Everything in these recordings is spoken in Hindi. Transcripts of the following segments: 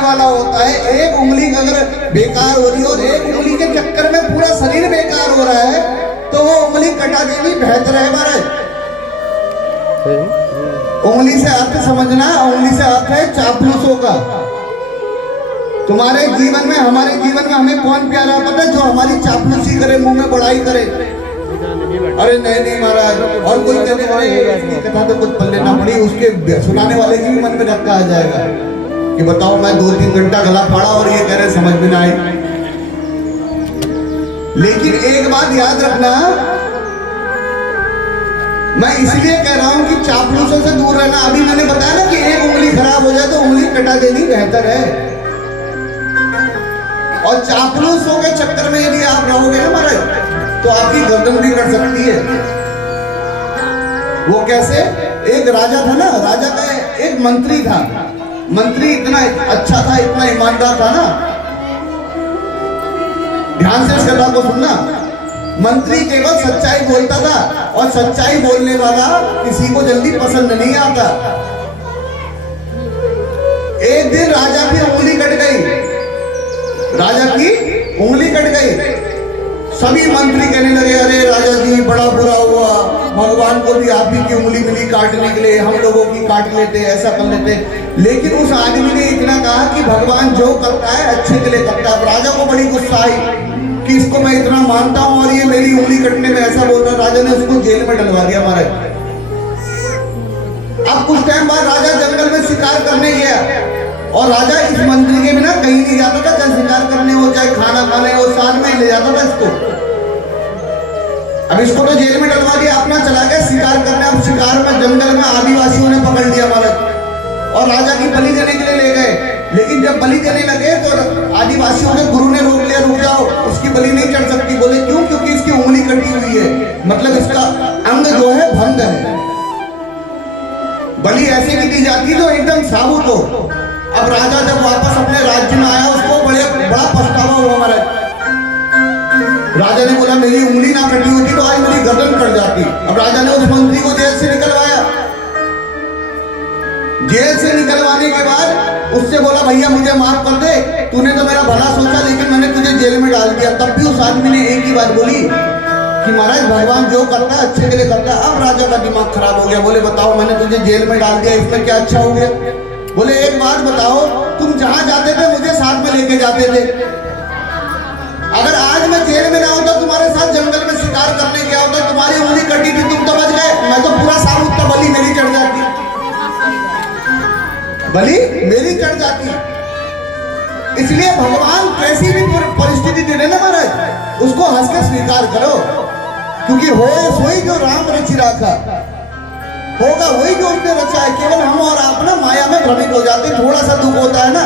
आने वाला होता है। एक उंगली अगर बेकार हो रही है और एक उंगली के चक्कर में पूरा शरीर बेकार हो रहा है तो वो उंगली कटा देनी बेहतर है महाराज। उंगली से अर्थ समझना, उंगली से अर्थ है चापलूसों का। तुम्हारे जीवन में, हमारे जीवन में हमें कौन प्यारा पता है? जो हमारी चापलूसी करे, मुंह में बड़ाई करे। अरे नहीं नहीं महाराज, और कोई कहने वाले इसकी कथा तो कुछ पल्ले ना पड़ी, उसके सुनाने वाले के भी मन में धक्का आ जाएगा कि बताओ मैं 2-3 घंटा गला फाड़ा और ये कह रहे समझ में ना आए। लेकिन एक बात याद रखना, मैं इसलिए कह रहा हूं कि चापलूसों से दूर रहना। अभी मैंने बताया ना कि एक उंगली खराब हो जाए तो उंगली कटा देनी बेहतर है। और चापलूसों के चक्कर में यदि आप रहोगे ना महाराज तो आपकी गर्दन भी कट सकती है। वो कैसे? एक राजा था ना, राजा का एक मंत्री था। मंत्री इतना अच्छा था, इतना ईमानदार था ना, ध्यान से इस कथा को सुनना। मंत्री केवल सच्चाई बोलता था और सच्चाई बोलने वाला किसी को जल्दी पसंद नहीं आता। एक दिन राजा की उंगली कट गई, राजा की उंगली कट गई। सभी मंत्री कहने लगे अरे राजा जी बड़ा बुरा हुआ, भगवान को भी आप ही की उंगली मिली काटने के लिए, हम लोगों की काट लेते, ऐसा कर लेते। लेकिन उस आदमी ने इतना कहा कि भगवान जो करता है अच्छे के लिए करता है। राजा को बड़ी गुस्सा आई कि इसको मैं इतना मानता हूं और ये मेरी उंगली कटने में ऐसा बोल रहा। राजा ने उसको जेल में डलवा दिया महाराज। अब कुछ टाइम बाद राजा जंगल में शिकार करने गया और राजा इस मंत्री के बिना कहीं नहीं जाता था, चाहे शिकार करने हो चाहे खाना खाने हो, साथ में ले जाता था इसको। अब इसको तो जेल में डलवा दिया, अपना चला गया शिकार करने। अब शिकार में जंगल में आदिवासियों ने पकड़ लिया महाराज और राजा की बलि देने के लिए ले गए। लेकिन जब बलि देने लगे तो आदिवासियों के गुरु ने रोक लिया, रुक जाओ इसकी बलि नहीं चढ़ सकती। बोले क्यों? क्योंकि इसकी उंगली कटी हुई है, मतलब इसका अंग जो है भंग है। बलि ऐसे की दी जाती जो एकदम साबुत हो। अब राजा जब वापस अपने राज्य में आया उसको बड़ा पछतावा हुआ महाराज। राजा ने बोला मेरी उंगली ना कटी होती तो आज मेरी गर्दन कट जाती। अब राजा ने उस मंत्री को जेल से निकलवाया। जेल से निकलवाने के बाद उससे बोला भैया मुझे माफ कर दे, तूने तो मेरा भला सोचा लेकिन मैंने तुझे जेल में डाल दिया। तब भी उस आदमी ने एक ही बात बोली कि महाराज भगवान जो करता है अच्छे के लिए करता है। अब राजा का दिमाग खराब हो गया। बोले बताओ मैंने तुझे जेल में डाल दिया, इसमें क्या अच्छा हो गया? बोले एक बात बताओ, तुम जहां जाते थे मुझे साथ में लेके जाते थे। अगर आज मैं जेल में ना होता, तुम्हारे साथ जंगल में शिकार करने गया होता, तुम्हारी उंगली कटी थी, तुम तो बच गए, मैं तो पूरा साबुत था, बलि मेरी चढ़ जाती, बलि मेरी चढ़ जाती। इसलिए भगवान कैसी भी परिस्थिति दे ना महाराज उसको हंस के स्वीकार करो, क्योंकि हो सोई जो राम रचि राखा, होगा वही जो उसने रचा है। केवल हम और आप ना माया में भ्रमित हो जाते, थोड़ा सा दुख होता है ना,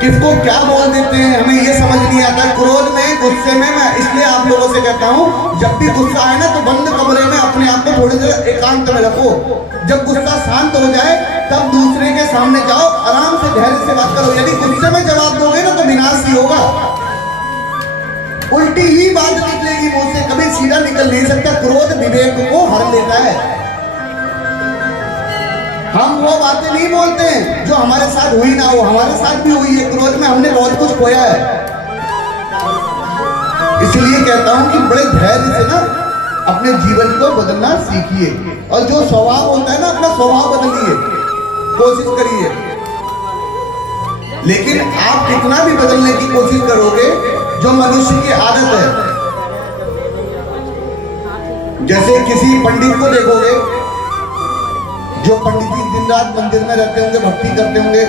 किसको क्या बोल देते हैं हमें ये समझ नहीं आता। क्रोध में, गुस्से में, मैं इसलिए आप लोगों से कहता हूं जब भी गुस्सा आए ना तो बंद कमरे में अपने आप को थोड़ी देर एकांत में रखो। जब गुस्सा शांत हो जाए तब दूसरे के सामने जाओ, आराम से धैर्य से बात करो। यदि गुस्से में जवाब दोगे ना तो विनाश ही होगा, उल्टी ही बात निकलेगी मुंह से, कभी सीधा निकल नहीं सकता। क्रोध विवेक को हर लेता है। हम वो बातें नहीं बोलते हैं जो हमारे साथ हुई ना हो, हमारे साथ भी हुई है। क्रोध में हमने बहुत कुछ खोया है। इसलिए कहता हूं कि बड़े धैर्य से ना अपने जीवन को बदलना सीखिए, और जो स्वभाव होता है ना अपना स्वभाव बदलिए, कोशिश करिए। लेकिन आप कितना भी बदलने की कोशिश करोगे, जो मनुष्य की आदत है, जैसे किसी पंडित को देखोगे, जो पंडित जी दिन रात मंदिर में रहते होंगे, भक्ति करते होंगे,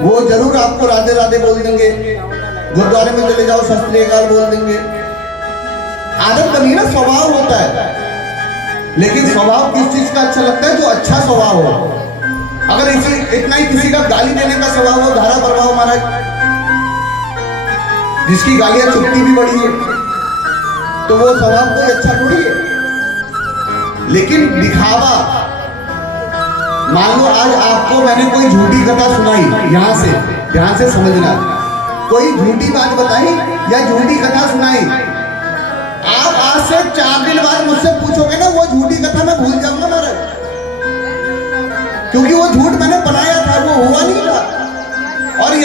वो जरूर आपको राधे राधे बोल देंगे। गुरुद्वारे में चले जाओ शस्त्र एकार बोल देंगे। आदत बनी ना, स्वभाव होता है। लेकिन स्वभाव किस चीज का अच्छा लगता है? जो अच्छा स्वभाव हो। अगर इतना ही किसी का गाली देने का स्वभाव हो, धारा प्रभाव महाराज, जिसकी गालियां चुपती भी बड़ी है, तो वो स्वभाव कोई अच्छा थोड़ी है। लेकिन दिखावा, मान लो आज आपको मैंने कोई झूठी कथा सुनाई, यहां से ध्यान से समझना, कोई झूठी बात बताई या झूठी कथा सुनाई, आप आज से 4 दिन बाद मुझसे पूछोगे ना, वो झूठी कथा मैं भूल जाऊंगा महाराज।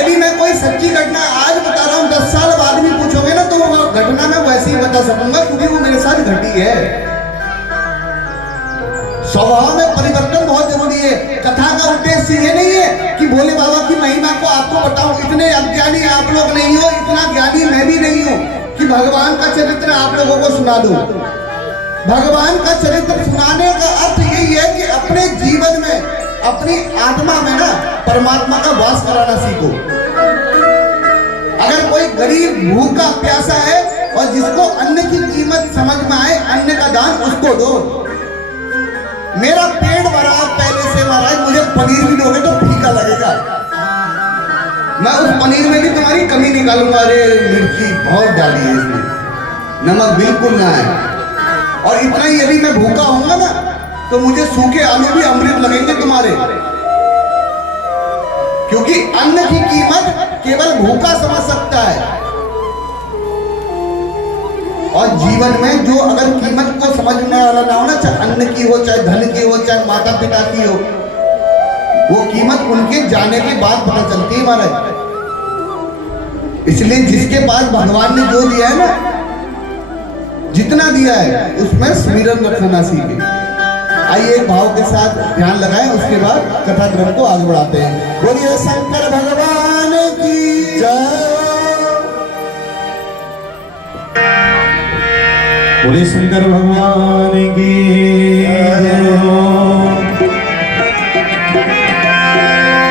यदि मैं कोई सच्ची घटना आज बता रहा हूँ 10 साल बाद भी पूछोगे ना तो वो घटना मैं वैसे ही बता सकूंगा, क्योंकि वो मेरे साथ घटी है। स्वभाव में परिवर्तन बहुत जरूरी है। कथा का उद्देश्य ये नहीं है कि भोले बाबा की महिमा को आपको बताऊं। इतने अज्ञानी आप लोग नहीं हो, इतना ज्ञानी मैं भी नहीं हूं कि भगवान का चरित्र आप लोगों को सुना दूं। भगवान का चरित्र सुनाने का अर्थ यही है कि अपने जीवन में, अपनी आत्मा में ना परमात्मा का वास कराना सीखो। अगर कोई गरीब भूखा प्यासा है और जिसको अन्न की कीमत समझ में आए, अन्न का दान उसको दो। मेरा पेट भरा पहले से महाराज, मुझे पनीर भी दोगे तो फीका लगेगा। मैं उस पनीर में भी तुम्हारी कमी निकालूंगा। अरे मिर्ची बहुत डाली है इसमें, नमक बिल्कुल ना है। और इतना ही यदि मैं भूखा होऊंगा ना तो मुझे सूखे आलू भी अमृत लगेंगे तुम्हारे, क्योंकि अन्न की कीमत केवल भूखा समझ सकता है। और जीवन में जो अगर कीमत को समझने वाला ना हो ना, चाहे अन्न की हो, चाहे धन की हो, चाहे माता पिता की हो, वो कीमत उनके जाने के बाद पता चलती है महाराज। इसलिए जिसके पास भगवान ने जो दिया है ना, जितना दिया है उसमें स्मरण रखना सीखे। आइए एक भाव के साथ ध्यान लगाएं, उसके बाद कथा क्रम को आगे बढ़ाते हैं। बोलिए शंकर भगवान की जय। बोले शंकर भगवान की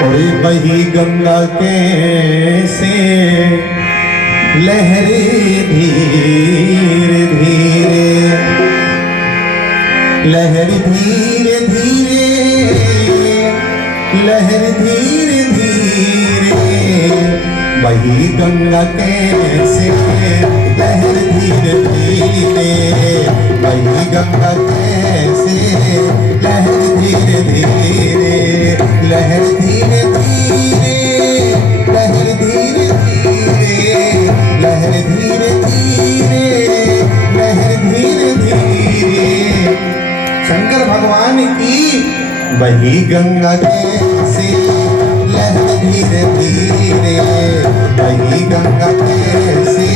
बोले बही गंगा कैसे लहरे धीरे धीरे, लहर धीरे धीरे, लहर धीरे धीरे, बही गंगा कैसे लहर धीरे धीरे, बही गंगा कैसे लहर धीरे धीरे, लहर धीरे धीरे, लहर धीरे धीरे, लहर धीरे धीरे, लहर धीरे धीरे। शंकर भगवान की बही गंगा कैसे लहर धीरे धीरे, बही गंगा कैसे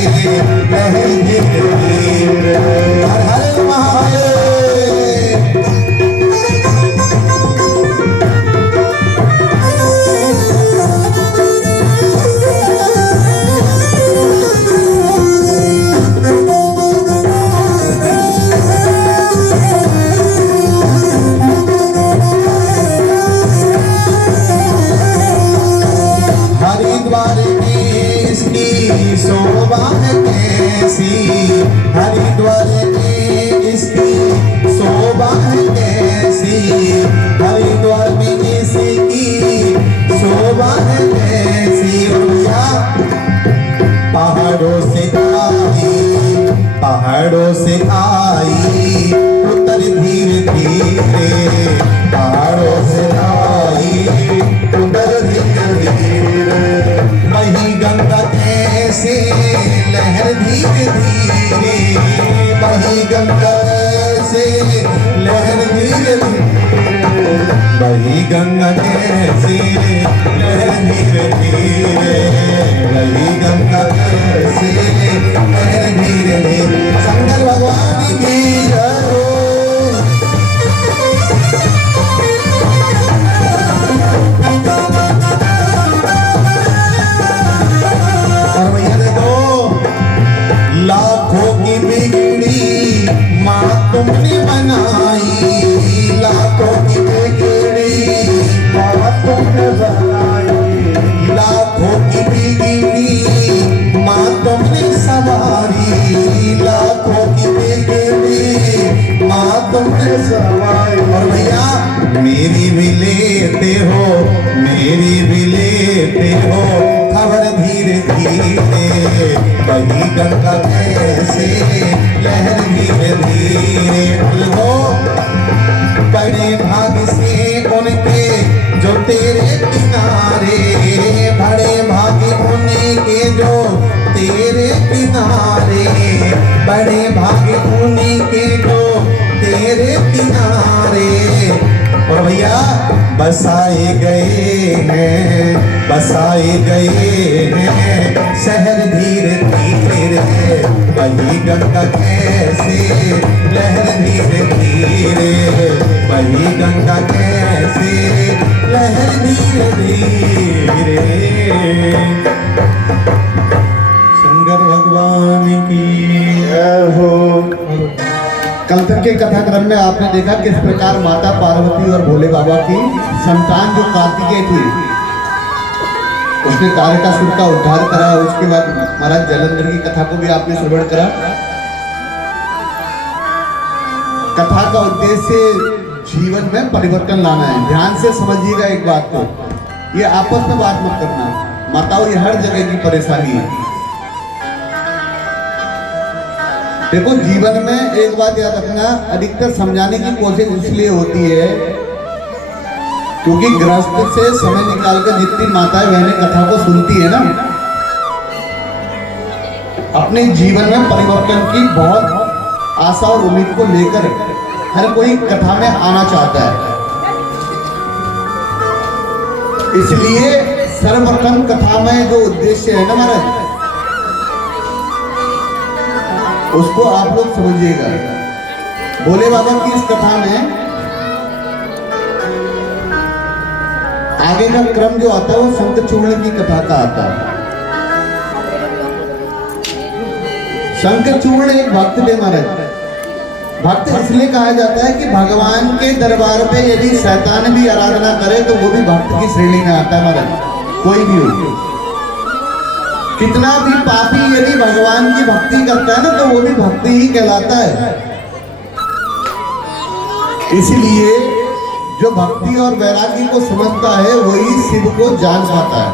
लहर धीरे धीरे। हर हर महादेव। शोभा कैसी हरिद्वार में इसकी शोभा कैसी, हरिद्वार में इसकी शोभा कैसी। पहाड़ों से आई, पहाड़ों से आई उतर धीरे धीरे, पहाड़ों से आई उतर धीरे धीरे। बही गंगा कैसे लहर धीरे धीरे, बही गंगा कैसे लहर धीरे धीरे, बही गंगा कैसे लहर धीरे धीरे, बही गंगा कैसे लहर धीरे धीरे। शंकर भगवान की जय हो। लाखों की बिगड़ी माँ तुमने बनाई, लाखों की बिगड़ी माँ तुमने बनाई, लाखों की बिगड़ी माँ तुमने सवारी, लाखों की बिगड़ी माँ तुमने सवारी। और भैया मेरी भी लेते हो, मेरी भी लेते हो खबर धीरे धीरे, बही गंगा कैसे लहर धीरे धीरे। हो बड़े भाग से उनके जो तेरे किनारे, बड़े भाग उनके जो तेरे किनारे, बड़े भाग उनके जो तेरे किनारे। और भैया बसाए गए हैं शहर धीरे धीरे वही गंगा कैसे लहर धीरे धीरे वही गंगा कैसे लहर धीरे धीरे। शंकर भगवान की जय हो। कल तक के कथाक्रम में आपने देखा किस प्रकार माता पार्वती और भोले बाबा की संतान जो कार्तिकेय थी उसने तारकासुर का उद्धार करा। उसके बाद महाराज जलंधर की कथा को भी आपने श्रवण करा। कथा का उद्देश्य जीवन में परिवर्तन लाना है। ध्यान से समझिएगा एक बात को, ये आपस में बात मत करना। माताओं, ये हर जगह की परेशानी है। देखो, जीवन में एक बात याद रखना, अधिकतर समझाने की कोशिश इसलिए होती है क्योंकि गृहस्थ से समय निकालकर जितनी माताएं बहनें कथा को सुनती है ना, अपने जीवन में परिवर्तन की बहुत आशा और उम्मीद को लेकर हर कोई कथा में आना चाहता है। इसलिए सर्वप्रथम कथा में जो उद्देश्य है ना महाराज, उसको आप लोग समझिएगा। भोले बाबा की इस कथा में आगे का क्रम जो आता है वो शंखचूर्ण की कथा का आता है। शंखचूर्ण एक भक्त थे महाराज। भक्त इसलिए कहा जाता है कि भगवान के दरबार पे यदि शैतान भी आराधना करे तो वो भी भक्त की श्रेणी में आता है महाराज, कोई भी हो। कितना भी पापी यदि भगवान की भक्ति करता है ना तो वो भी भक्ति ही कहलाता है। इसलिए जो भक्ति और वैराग्य को समझता है वही शिव को जान पाता है।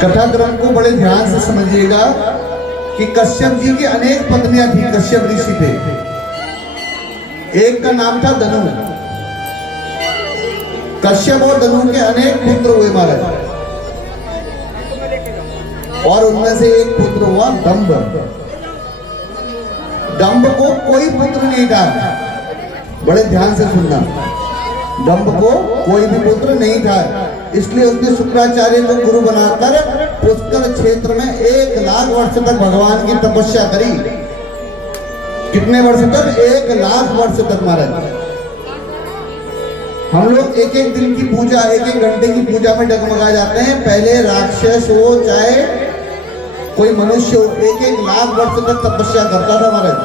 कथाक्रम को बड़े ध्यान से समझिएगा कि कश्यप जी की अनेक पत्नियां थी। कश्यप ऋषि थे, एक का नाम था धनु। कश्यप और धनु के अनेक पुत्र हुए महाराज, और उनमें से एक पुत्र हुआ दंभ। दंभ को कोई पुत्र नहीं था, बड़े ध्यान से सुनना। दंभ को कोई भी पुत्र नहीं था, इसलिए उसने शुक्राचार्य को गुरु बनाकर पुष्कर क्षेत्र में 1 लाख वर्ष तक भगवान की तपस्या करी। कितने वर्ष तक? 1 लाख वर्ष तक महाराज। हम लोग एक एक दिन की पूजा, एक एक घंटे की पूजा में डगमगा जाते हैं। पहले राक्षस हो चाहे कोई मनुष्य हो, 1 लाख वर्ष तक तपस्या करता था महाराज।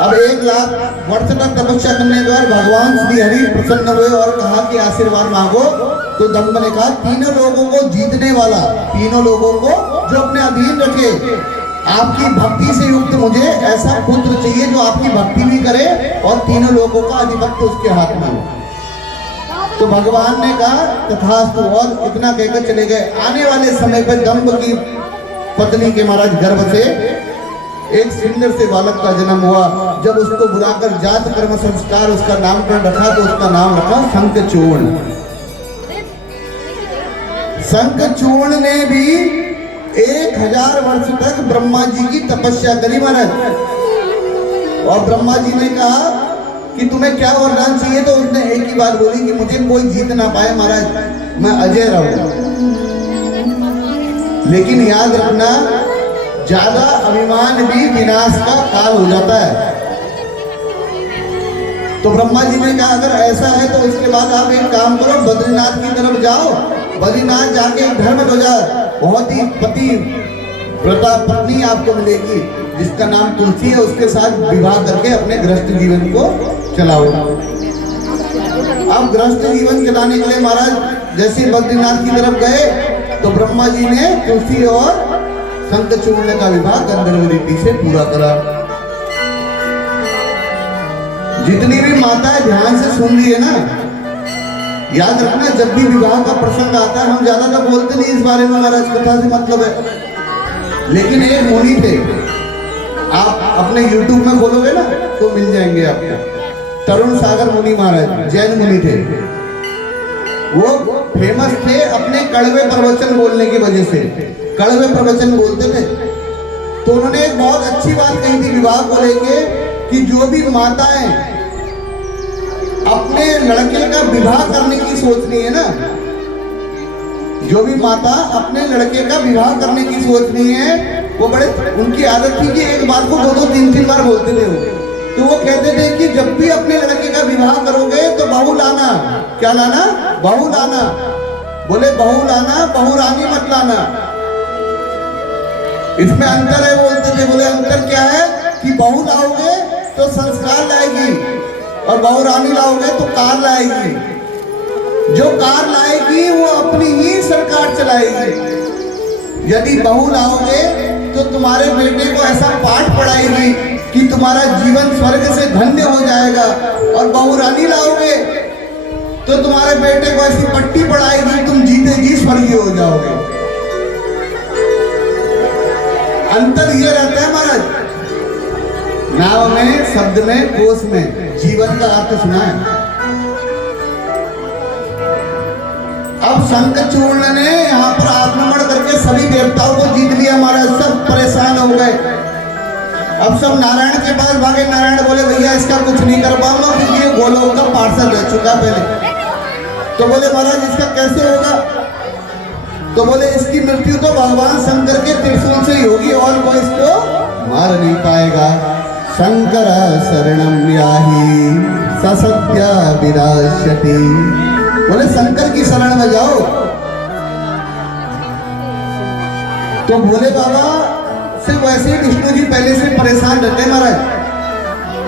अब 1 लाख वर्ष तक तपस्या करने के बाद भगवान श्री हरि प्रसन्न हुए और कहा कि आशीर्वाद मांगो। तो दंभ ने कहा, तीनों लोगों को जीतने वाला, तीनों लोगों को जो अपने अधीन रखे, आपकी भक्ति से युक्त मुझे ऐसा पुत्र चाहिए जो आपकी भक्ति भी करे और तीनों लोगों का आधिपत्य उसके हाथ में हो। तो भगवान ने कहा तथास्तु, और इतना कहकर चले गए। आने वाले समय पर दंभ की पत्नी के महाराज गर्भ से एक सुंदर से बालक का जन्म हुआ। जब उसको बुलाकर जात कर्म संस्कार उसका नामकरण रखा तो उसका नाम रखा शंखचूर्ण। शंखचूर्ण ने भी 1000 वर्ष तक ब्रह्मा जी की तपस्या करी महाराज। और ब्रह्मा जी ने कहा कि तुम्हें क्या वरदान चाहिए, तो उसने एक ही बात बोली कि मुझे कोई जीत ना पाए महाराज, मैं अजय रहूं। लेकिन याद रखना, ज्यादा अभिमान भी विनाश का काल हो जाता है। तो ब्रह्मा जी ने कहा अगर ऐसा है तो इसके बाद आप एक काम करो, बद्रीनाथ की तरफ जाओ। बद्रीनाथ जाके एक धर्म ध्वजा, बहुत ही पति व्रता पत्नी आपको मिलेगी जिसका नाम तुलसी है, उसके साथ विवाह करके अपने गृहस्थ जीवन को चलाओ। अब गृहस्थ जीवन चलाने के लिए महाराज जैसे बद्रीनाथ की तरफ गए तो ब्रह्मा जी ने तुलसी और शंखचूर्ण का विवाह गंधर्व रीति से पूरा करा। जितनी भी माताएं ध्यान से सुन रही है ना, याद रखना, जब भी विवाह का प्रसंग आता है हम ज्यादा तो बोलते नहीं इस बारे में महाराज, कथा से मतलब है। लेकिन एक मुनि थे, आप अपने YouTube में खोलोगे ना तो मिल जाएंगे आपको। तरुण सागर मुनि महाराज जैन मुनि थे। वो फेमस थे अपने कड़वे प्रवचन बोलने की वजह से, कड़वे प्रवचन बोलते थे। तो उन्होंने एक बहुत अच्छी बात कही थी विवाह को लेके कि जो भी माताएं अपने लड़के का विवाह करने की सोच रही है ना, जो भी माता अपने लड़के का विवाह करने की सोच रही है, वो बड़े उनकी आदत थी कि एक बात को दो दो तीन तीन बार बोलते थे वो। तो वो कहते थे कि जब भी अपने लड़के का विवाह करोगे तो बहू लाना। क्या लाना? बहू लाना। बोले बहू लाना, बहू रानी मत लाना। इसमें अंतर है बोलते थे। बोले अंतर क्या है कि बहू लाओगे तो संस्कार लाएगी और बहू रानी लाओगे तो कार लाएगी। जो कार लाएगी वो अपनी ही सरकार चलाएगी। यदि बहू लाओगे तो तुम्हारे बेटे को ऐसा पाठ पढ़ाएगी कि तुम्हारा जीवन स्वर्ग से धन्य हो जाएगा, और बहू रानी लाओगे तो तुम्हारे बेटे को ऐसी पट्टी पढ़ाएगी तुम जीते जी स्वर्गीय हो जाओगे। अंतर ये रहता है महाराज, नाव में, शब्द में, कोश में जीवन का अर्थ सुना है। अब शंखचूर्ण ने यहाँ पर आक्रमण करके सभी देवताओं को जीत लिया महाराज। सब परेशान हो गए। अब सब नारायण के पास भागे। नारायण बोले भैया इसका कुछ नहीं कर पाऊंगा क्योंकि ये गोलोक का पार्षद रह चुका पहले। तो बोले महाराज इसका कैसे होगा? तो बोले इसकी मृत्यु तो भगवान शंकर के त्रिशूल से ही होगी, और कोई इसको मार नहीं पाएगा। शंकर शरणम याहि ससत्या विराश्यति। बोले शंकर की शरण में जाओ। तो भोले बाबा से वैसे ही विष्णु जी पहले से परेशान रहते हैं महाराज।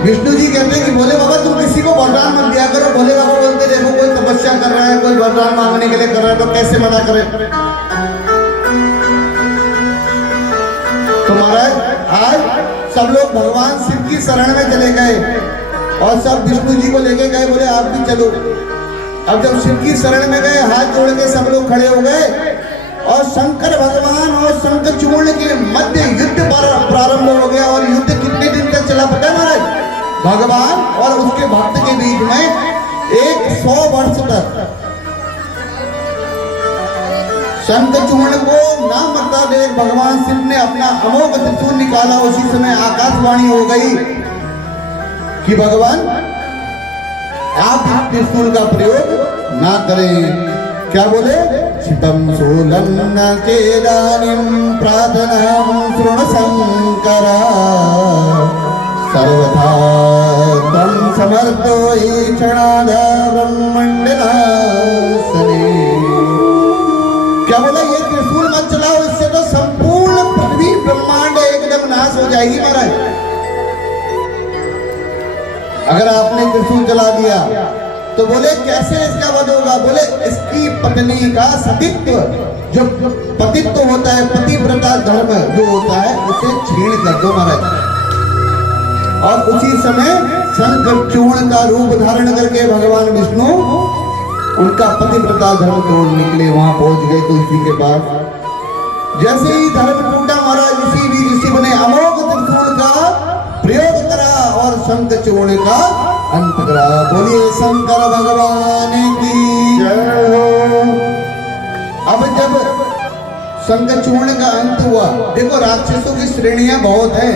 विष्णु जी कहते हैं कि भोले बाबा तुम किसी को वरदान मत दिया करो। भोले बाबा बोलते देखो कोई तपस्या कर रहा है, कोई वरदान मांगने के लिए कर रहा है, तो कैसे मना करे। तो महाराज आज सब लोग भगवान शिव की शरण में चले गए और सब विष्णु जी को लेके गए। बोले आप भी चलो। अब जब शिव की शरण में गए, हाथ जोड़ के सब लोग खड़े हो गए और शंकर भगवान और शंखचूर्ण के मध्य युद्ध प्रारंभ हो गया। और युद्ध कितने दिन तक चला पता है महाराज? भगवान और उसके भक्त के बीच में 100 वर्ष तक। शंखचूर्ण को ना मरता देख भगवान शिव ने अपना अमोघ त्रिशूल निकाला। उसी समय आकाशवाणी हो गई कि भगवान आप त्रिशूल का प्रयोग ना करें। क्या बोले? क्षिपम शूलं न चेदानीं प्रार्थनां शृणु शंकरा सर्वथा त्वं समर्थो ईक्षणाद ब्रह्माण्डनाशने। क्या बोला? ये त्रिशूल मत चलाओ, इससे तो संपूर्ण पृथ्वी ब्रह्मांड एकदम नाश हो जाएगी महाराज। अगर आपने त्रिशूल चला दिया तो बोले कैसे इसका वध होगा? बोले इसकी पत्नी का सतीत्व, जो पतित्व होता है, पतिव्रता धर्म जो होता है, उसे छीण कर दो महाराज। और उसी समय शंखचूर्ण का रूप धारण करके भगवान विष्णु उनका पतिव्रता धर्म तोड़ निकले, वहां पहुंच गए तुलसी के पास। जैसे ही धर्म टूटा महाराज, इसी भी ऋषि बने अमोघ त्रिशूल का प्रयोग करा और शंखचूर्ण का अंत करा। बोलिए शंकर भगवान की जय हो। अब जब शंखचूर्ण का अंत हुआ, देखो राक्षसों की श्रेणियां बहुत हैं।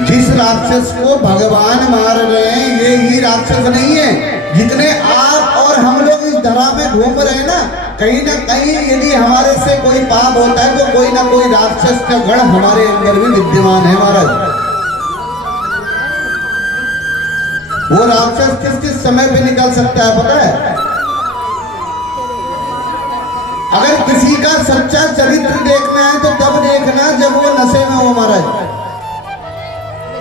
जिस राक्षस को भगवान मार रहे हैं ये ही राक्षस नहीं है। जितने आप और हम लोग इस धरा में घूम रहे हैं ना कहीं यदि हमारे से कोई पाप होता है तो कोई ना कोई राक्षस का गण हमारे अंदर भी विद्यमान है महाराज। वो राक्षस किस किस समय पे निकल सकता है पता है? अगर किसी का सच्चा चरित्र देखना है तो तब देखना जब वो नशे में हो महाराज।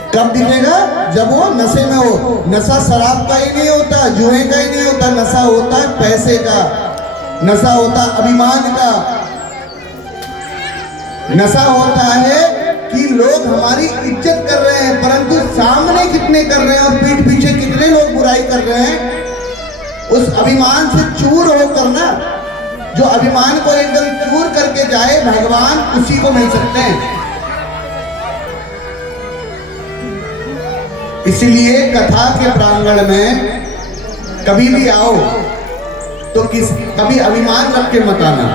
कब दिखेगा? जब वो नशे में हो। नशा शराब का ही नहीं होता, जुए का ही नहीं होता, नशा होता है पैसे का, नशा होता अभिमान का, नशा होता है कि लोग हमारी इज्जत कर रहे हैं परंतु सामने कितने कर रहे हैं और पीठ पीछे कितने लोग बुराई कर रहे हैं। उस अभिमान से चूर होकर ना, जो अभिमान को एकदम चूर करके जाए भगवान उसी को मिल सकते हैं। इसलिए कथा के प्रांगण में कभी भी आओ तो कभी अभिमान रख के मत आना।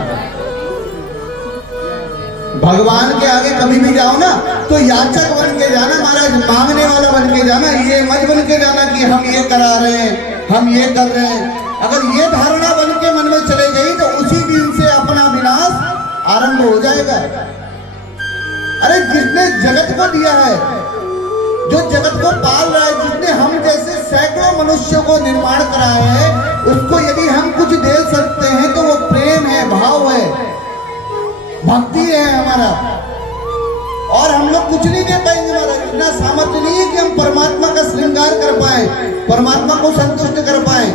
भगवान के आगे कभी भी जाओ ना तो याचक बन के जाना महाराज, मांगने वाला बन के जाना, ये मत बन के जाना कि हम ये करा रहे हैं, हम ये कर रहे हैं। अगर ये धारणा बन के मन में चले गई तो उसी दिन से अपना विनाश आरंभ हो जाएगा। अरे जिसने जगत को दिया है, जो जगत को पाल रहा है, जिसने हम जैसे सैकड़ों मनुष्यों को निर्माण कराया है, उसको यदि हम कुछ दे सकते हैं तो वो प्रेम है, भाव है, भक्ति है हमारा। और हम लोग कुछ नहीं दे पाएंगे, हमारा इतना सामर्थ्य नहीं है कि हम परमात्मा का श्रृंगार कर पाए, परमात्मा को संतुष्ट कर पाए।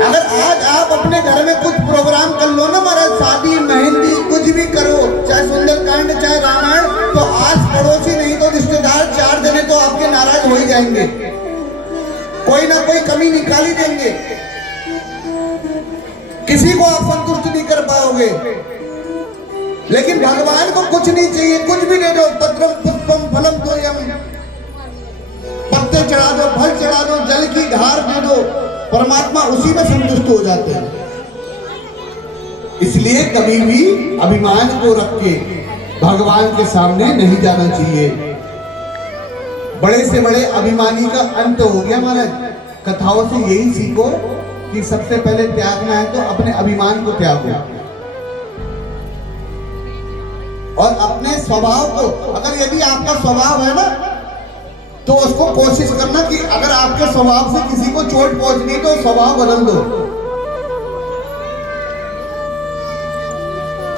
अगर आज आप अपने घर में कुछ प्रोग्राम कर लो ना महाराज, शादी मेहंदी कुछ भी करो, चाहे सुंदरकांड चाहे रामायण, तो आज पड़ोसी नहीं तो रिश्तेदार 4 जने तो आपके नाराज हो ही जाएंगे, कोई ना कोई कमी निकाल ही देंगे, किसी को आप संतुष्ट नहीं कर पाओगे। लेकिन भगवान को कुछ नहीं चाहिए, कुछ भी दे दो, पत्रम पुष्पम फलम तोयम, पत्ते चढ़ा दो, फल चढ़ा दो, जल की धार दे दो, परमात्मा उसी में संतुष्ट हो जाते हैं। इसलिए कभी भी अभिमान को रख के भगवान के सामने नहीं जाना चाहिए। बड़े से बड़े अभिमानी का अंत हो गया महाराज। कथाओं से यही सीखो कि सबसे पहले त्यागना है तो अपने अभिमान को त्यागो और अपने स्वभाव को, अगर यदि आपका स्वभाव है ना तो उसको कोशिश करना कि अगर आपके स्वभाव से किसी को चोट पहुंचनी तो स्वभाव बदल दो।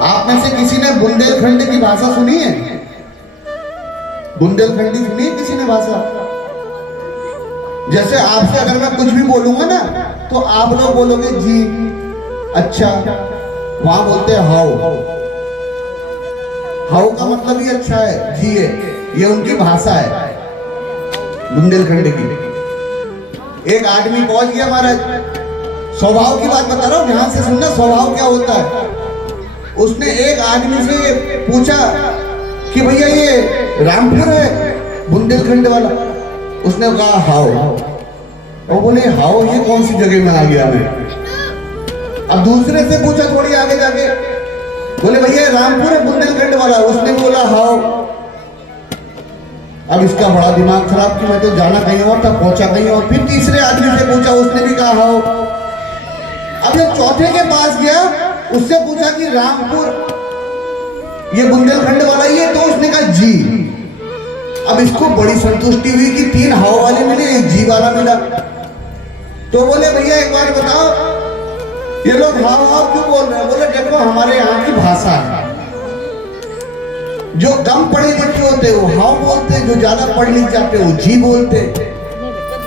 आप में से किसी ने बुंदेलखंडी की भाषा सुनी है? बुंदेलखंडी सुनी है किसी ने भाषा? जैसे आपसे अगर मैं कुछ भी बोलूंगा ना तो आप लोग बोलोगे जी, अच्छा। वहां बोलते हैं हाउ। हाउ का मतलब ही अच्छा है, जी है, ये उनकी भाषा है बुंदेलखंड की। एक आदमी पहुंच गया महाराज, स्वभाव की बात बता रहा हूं, ध्यान से सुनना स्वभाव क्या होता है। उसने एक आदमी से पूछा कि भैया ये रामपुर है बुंदेलखंड वाला? उसने कहा हाउ। और बोले हाउ ये कौन सी जगह में आ गया मैं? अब दूसरे से पूछा थोड़ी आगे जाके, बोले भैया रामपुर है बुंदेलखंड वाला? उसने बोला हाउ। अब इसका बड़ा दिमाग खराब कि मैं तो जाना कहीं और था, पहुंचा कहीं और। फिर तीसरे आदमी से पूछा, उसने भी कहा हाउ। अब जब चौथे के पास गया, उससे पूछा कि रामपुर ये बुंदेलखंड वाला ही है? तो उसने कहा जी। अब इसको बड़ी संतुष्टि हुई कि 3 हाउ वाले मिले, 1 जी वाला मिला। तो बोले भैया एक बार बताओ, ये लोग हाउ हाउ क्यों बोल रहे हैं? बोले देखो हमारे यहाँ की भाषा है, जो कम पढ़े लिखे होते हैं वो हाउ बोलते हैं, जो ज्यादा पढ़ लिख जाते हैं वो जी बोलते हैं।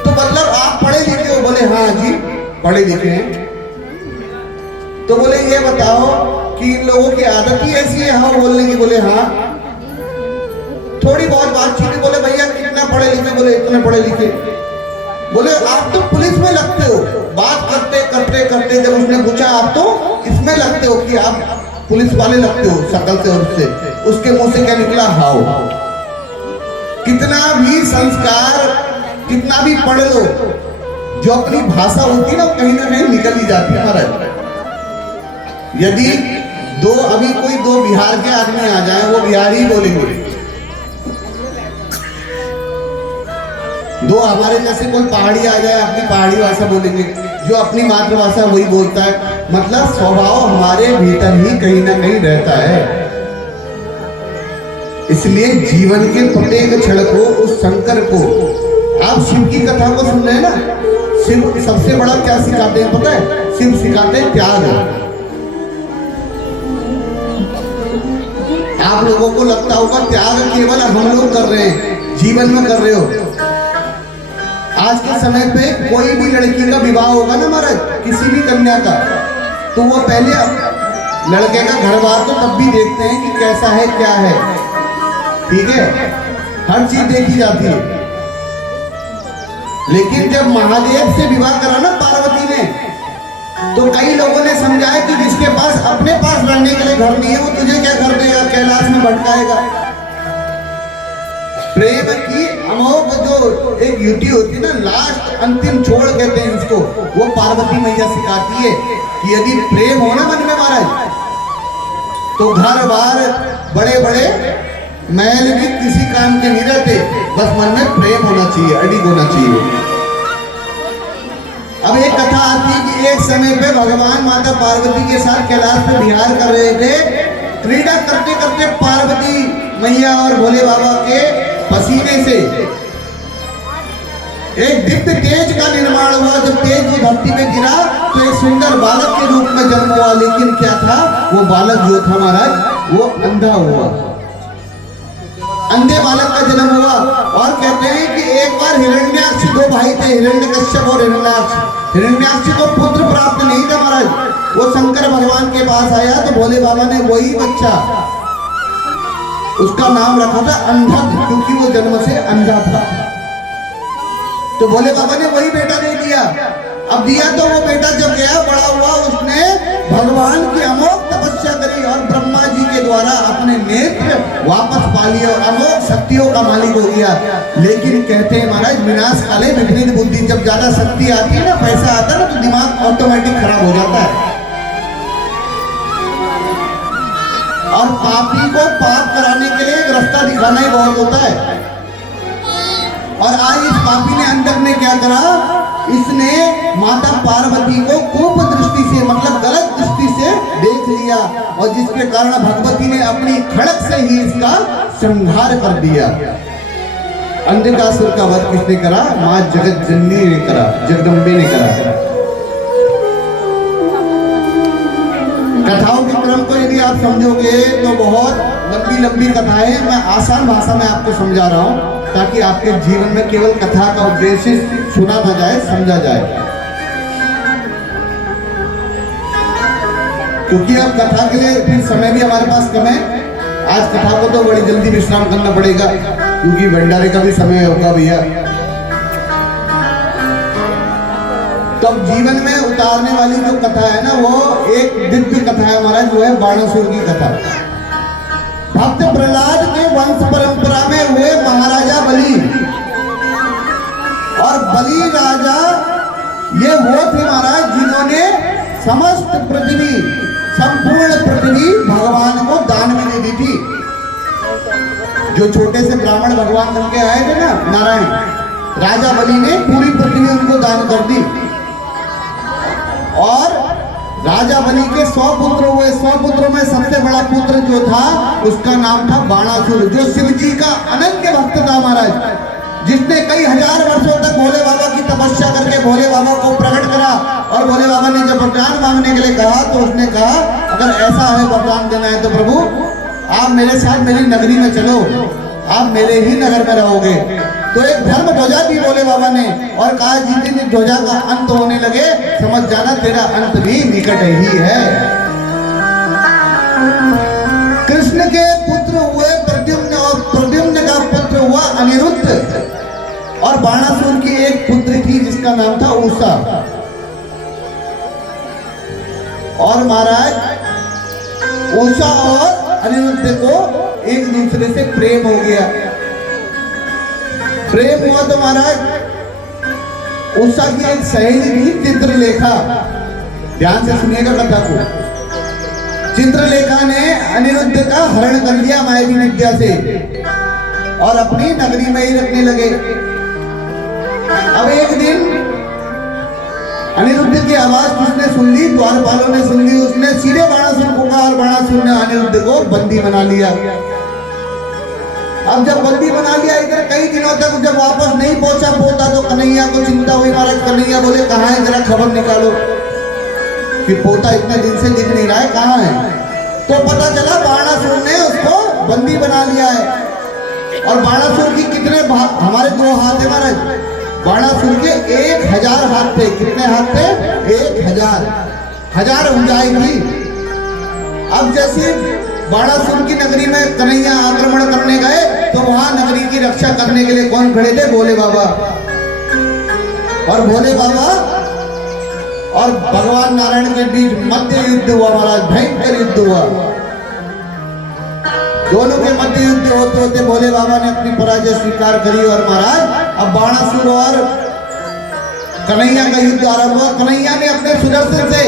तो मतलब आप पढ़े लिखे हो? बोले हाँ जी पढ़े लिखे हैं। तो बोले ये बताओ कि इन लोगों की आदत ही ऐसी है हाउ बोलने की? बोले हाँ। थोड़ी बहुत बातचीत। बोले भैया कितना पढ़े लिखे? बोले इतने पढ़े लिखे। बोले आप तो पुलिस में लगते हो। बात करते करते करते जब उसने पूछा आप तो इसमें लगते हो कि आप पुलिस वाले लगते हो शक्ल से और उससे, उसके मुंह से क्या निकला? हाउ। कितना भी संस्कार, कितना भी पढ़ लो, जो अपनी भाषा होती है ना कहीं ना कहीं निकल ही जाती है महाराज। यदि अभी कोई 2 बिहार के आदमी आ जाए, वो बिहारी ही बोलेंगे। 2 हमारे जैसे कोई पहाड़ी आ जाए, अपनी पहाड़ी भाषा बोलेंगे। जो अपनी मातृभाषा वही बोलता है। मतलब स्वभाव हमारे भीतर ही कहीं ना कहीं रहता है। इसलिए जीवन के प्रत्येक क्षण को, उस शंकर को, आप शिव की कथा को सुन रहे हैं ना, शिव सबसे बड़ा क्या सिखाते हैं पता है? शिव सिखाते हैं त्याग। आप लोगों को लगता होगा त्याग केवल हम लोग कर रहे हैं, जीवन में कर रहे हो। आज के समय पे कोई भी लड़की का विवाह होगा ना महाराज, किसी भी कन्या का, तो वो पहले लड़के का घर बार तो तब भी देखते हैं कि कैसा है क्या है, ठीक है, हर चीज देखी जाती है। लेकिन जब महादेव से विवाह करा ना पार्वती ने, तो कई लोगों ने समझाया कि जिसके पास अपने पास रहने के लिए घर नहीं है वो तुझे क्या घर देगा, कैलाश में भटकाएगा। प्रेम की अमोघ जो एक युति होती है ना, लास्ट अंतिम छोड़ कहते हैं इसको, वो पार्वती मैया सिखाती है कि यदि प्रेम हो ना मन में महाराज, तो घर बार बड़े बड़े महल भी किसी काम के नहीं रहते, बस मन में प्रेम होना चाहिए, अडिग होना चाहिए। अब एक कथा आती है कि एक समय पे भगवान माता पार्वती के साथ कैलाश पे विहार कर रहे थे। क्रीड़ा करते करते पार्वती मैया और भोले बाबा के पसीने से एक दिव्य तेज का निर्माण हुआ। जब तेज वो धरती पे गिरा तो एक सुंदर बालक के रूप में जन्म हुआ। लेकिन क्या था, वो बालक जो था महाराज वो अंधा हुआ, अंधे बालक का जन्म हुआ। और कहते हैं कि एक बार हिरण्याक्ष, दो भाई थे, हिरण्यकश्यप और हिरण्याक्ष। हिरण्याक्ष को पुत्र प्राप्त नहीं था महाराज, वो शंकर भगवान के पास आया तो भोले बाबा ने वही बच्चा, उसका नाम रखा था अंधक, क्योंकि वो जन्म से अंधा था। तो भोले बाबा ने वही बेटा दे दिया। अब दिया तो वो बेटा जब गया बड़ा हुआ, उसने भगवान की अमोघ तपस्या करी और ब्रह्मा जी के द्वारा अपने नेत्र वापस पा लिए और अमोघ शक्तियों का मालिक हो गया। लेकिन कहते हैं महाराज, विनाश काले विपरीत बुद्धि, जब ज्यादा शक्ति आती है ना, पैसा आता है ना, तो दिमाग ऑटोमेटिक खराब हो जाता है। और पापी को पाप कराने के लिए एक रास्ता दिखाना ही बहुत होता है। और आज इस पापी ने, अंधक ने क्या करा, इसने माता पार्वती को कूप दृष्टि से, मतलब गलत दृष्टि से देख लिया, और जिसके कारण भगवती ने अपनी खड़क से ही इसका संहार कर दिया। अंधकासुर का वध किसने करा? मां जगत जननी ने करा, जगदम्बे ने करा। कथाओं के क्रम को यदि आप समझोगे तो बहुत लंबी लंबी कथाएं, मैं आसान भाषा में आपको समझा रहा हूं ताकि आपके जीवन में केवल कथा का उद्देश्य सुना ना जाए, समझा जाए। क्योंकि अब कथा के लिए फिर समय भी हमारे पास कम है। आज कथा को तो बड़ी जल्दी विश्राम करना पड़ेगा, क्योंकि भंडारे का भी समय होगा भैया। तो जीवन में उतारने वाली जो कथा है ना, वो एक दिव्य कथा है महाराज, वो है बाणासुर की कथा। भक्त प्रहलाद के वंश परंपरा में हुए महाराजा बलि, और बलि राजा ये वो थे महाराज जिन्होंने समस्त पृथ्वी, संपूर्ण पृथ्वी भगवान को दान में दे दी थी। जो छोटे से ब्राह्मण भगवान बन के आए थे ना, नारायण, राजा बलि ने पूरी पृथ्वी उनको दान कर दी। और राजा बलि के 100 पुत्र हुए। 100 पुत्रों में सबसे बड़ा पुत्र जो था उसका नाम था बाणासुर, जो शिव जी का अनन्य भक्त था महाराज, जिसने कई हजार वर्षों तक भोले बाबा की तपस्या करके भोले बाबा को प्रकट करा। और भोले बाबा ने जब वरदान मांगने के लिए कहा तो उसने कहा, अगर ऐसा है वरदान देना है तो प्रभु आप मेरे साथ मेरी नगरी में चलो, आप मेरे ही नगर में रहोगे। तो एक धर्म ध्वजा दी भोले बाबा ने, और कहा जिस दिन ध्वजा का अंत होने लगे समझ जाना तेरा अंत भी निकट ही है। कृष्ण के पुत्र हुए प्रद्युम्न, और प्रद्युम्न का पुत्र हुआ अनिरुद्ध, और बाणासुर की एक पुत्री थी जिसका नाम था उषा। और महाराज उषा और अनिरुद्ध को एक दूसरे से प्रेम हो गया। प्रेम हुआ तो महाराज उषा की एक सहेली थी चित्रलेखा, ध्यान से सुनिएगा कथा को। चित्रलेखा ने अनिरुद्ध का हरण कर लिया मायावी विद्या से, और अपनी नगरी में ही रखने लगे। अब एक दिन अनिरुद्ध की आवाज किसने सुन ली? द्वारपालों ने सुन ली। उसने सीधे बाणासुर को कहा, और बाणासुर ने अनिरुद्ध को बंदी बना लिया। अब जब बंदी बना लिया, इधर कई दिनों तक जब वापस नहीं पहुंचा पोता, तो कन्हैया को चिंता हुई महाराज। कन्हैया बोले कहाँ है, जरा खबर निकालो कि पोता इतने दिन से दिख नहीं रहा है, कहाँ है। तो पता चला बाणासुर ने उसको बंदी बना लिया है। और बाणासुर की कितने हमारे 2 हाथ है महाराज, बाणासुर के 1000 हाथ थे। कितने हाथ थे? 1000, 1000 भुजाएं थी। अब जैसे बाणासुर की नगरी में कन्हैया आक्रमण करने गए तो वहां नगरी की रक्षा करने के लिए कौन खड़े थे? भोले बाबा। और भोले बाबा और भगवान नारायण के बीच मध्य युद्ध हुआ महाराज, भयंकर युद्ध हुआ। दोनों के मध्य युद्ध होते होते भोले बाबा ने अपनी पराजय स्वीकार करी। और महाराज अब बाणासुर और कन्हैया का युद्ध आरंभ हुआ। कन्हैया ने अपने सुदर्शन से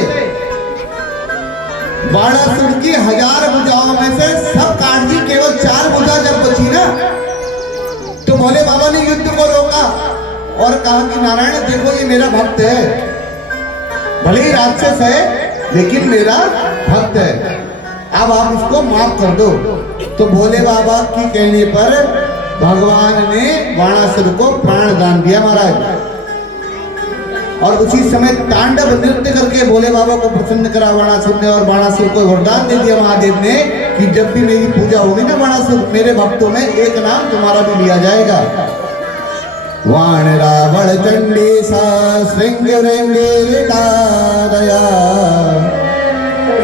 बाणासुर की 1000 भुजाओं में से सब काट दी, केवल 4 भुजा जब बची ना, तो भोले बाबा ने युद्ध को रोका और कहा कि नारायण देखो ये मेरा भक्त है, भले ही राक्षस है लेकिन मेरा भक्त है, अब आप इसको माफ कर दो। तो भोले बाबा की कहने पर भगवान ने बाणासुर को प्राण दान दिया महाराज। और उसी समय तांडव नृत्य करके भोले बाबा को प्रसन्न करा बाणासुर ने, और बाणासुर को वरदान दे दिया महादेव ने कि जब भी मेरी पूजा होगी ना बाणासुर, मेरे भक्तों में एक नाम तुम्हारा भी लिया जाएगा। वाण रावण चंडी सा श्रृंग रेंगे दया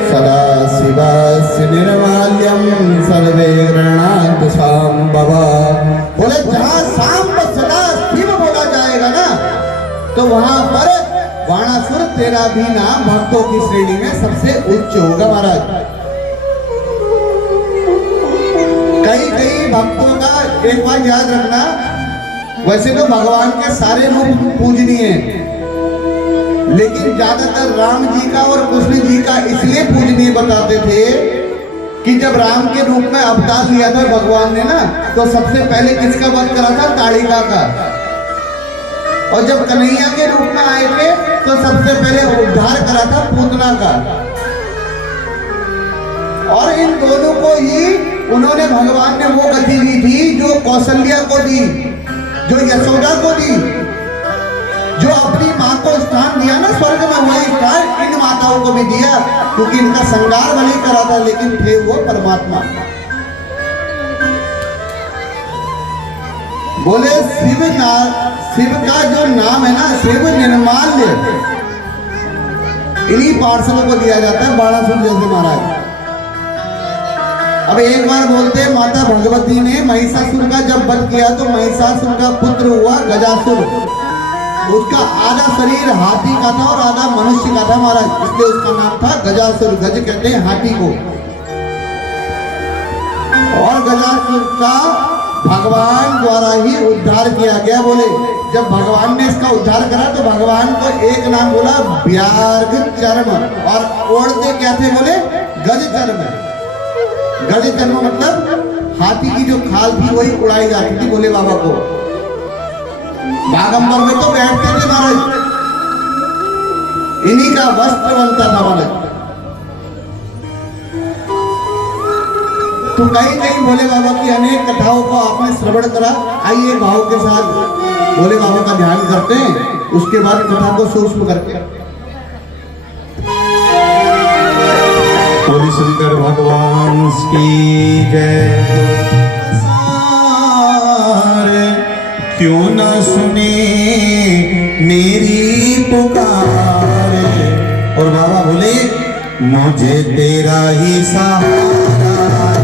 सदा शिवास्य निर्माल्यम सर्वे गृणांत शाम बाबा। बोले जहां सांब सदा शिव बोला जाएगा ना, तो वहां पर बाणासुर तेरा भी नाम भक्तों की श्रेणी में सबसे उच्च होगा महाराज। कई भक्तों का एक बात याद रखना, वैसे तो भगवान के सारे रूप पूजनीय हैं, लेकिन ज्यादातर राम जी का और कृष्ण जी का इसलिए पूजनीय बताते थे कि जब राम के रूप में अवतार लिया था भगवान ने ना, तो सबसे पहले किसका वध करा था? ताड़िका का। और जब कन्हैया के रूप में आए थे तो सबसे पहले उद्धार करा था पूतना का। और इन दोनों को ही उन्होंने भगवान ने वो गति दी थी जो कौशल्या को दी, जो यशोदा को दी, जो अपनी मां को स्थान दिया ना स्वर्ग में, वही स्थान इन माताओं को भी दिया, क्योंकि इनका श्रृंगार भले करा था लेकिन थे वो परमात्मा। बोले शिव का जो नाम है ना, शिव निर्माल्य, इन्हीं पार्षदों को दिया जाता है, बाणासुर जैसे महाराज। अब एक बार बोलते हैं माता भगवती ने महिषासुर का जब वध किया तो महिषासुर का पुत्र हुआ गजासुर। उसका आधा शरीर हाथी का था और आधा मनुष्य का था महाराज, इसलिए उसका नाम था गजासुर। गज कहते हैं हाथी को। और गजासुर का भगवान द्वारा ही उद्धार किया गया। बोले जब भगवान ने इसका उद्धार करा तो भगवान को एक नाम बोला व्याघ्र चर्म, और ओढ़ते क्या थे? बोले गज चर्म। गज चर्म मतलब हाथी की जो खाल थी वही उड़ाई जाती थी भोले बाबा को। बागंबर में तो बैठते थे महाराज, इन्हीं का वस्त्र बनता था महाराज। तो कहीं भोले बाबा की अनेक कथाओं को आपने श्रवण करा। आइए भाव के साथ भोले बाबा का ध्यान करते हैं, उसके बाद कथा को सूक्ष्म करके। बोले शंकर भगवान की जय। क्यों न सुने मेरी पुकार, और बाबा बोले मुझे तेरा ही सहारा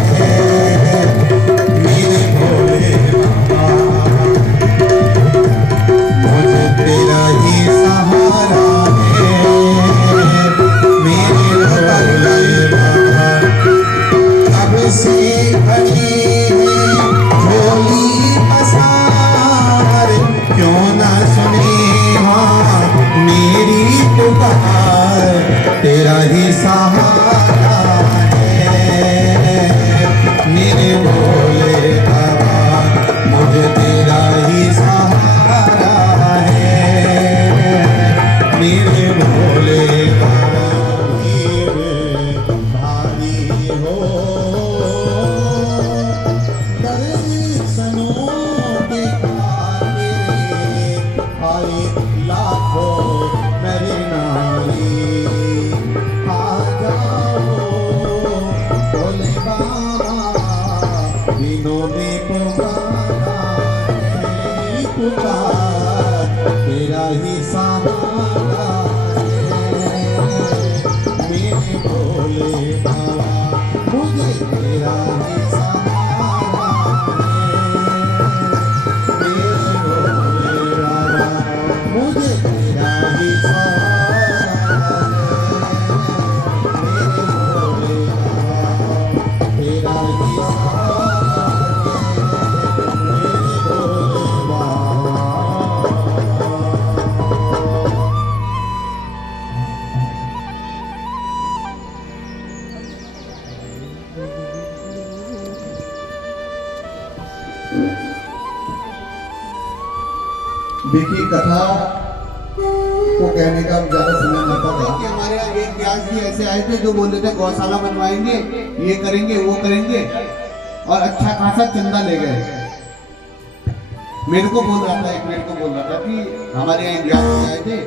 है, मेरे भोले बाबा मुझे तेरा ही सहारा है, मेरे भोले बाबा। अब से खड़ी झोली पसार, क्यों ना सुने हाँ मेरी पुकार, तेरा ही सहारा है, मेरे भोले बाबा मुझे तेरा ही सहारा है, मेरे भोले बाबा। भारी हो दर्शनों के आगे आए लाखों मेरे नारी, आ जाओ भोले बाबा विनोदी पुकारा है, पुकार तेरा ही सहारा है, मेरे भोले बाबा मुझे तेरा ही सहारा है, मेरे भोले बाबा मुझे तेरा ही सहारा है, मेरे भोले बाबा तेरा ही सहारा है, मेरे भोले बाबा। देखिए कथा को कहने का ज्यादा समय न पड़ा कि हमारे यहाँ एक व्यास जी ऐसे आए थे जो बोल रहे थे गौशाला बनवाएंगे, ये करेंगे वो करेंगे, और अच्छा खासा चंदा ले गए। मेरे को बोल रहा था, एक मेरे को बोल रहा था कि हमारे यहाँ एक व्यास जी आए थे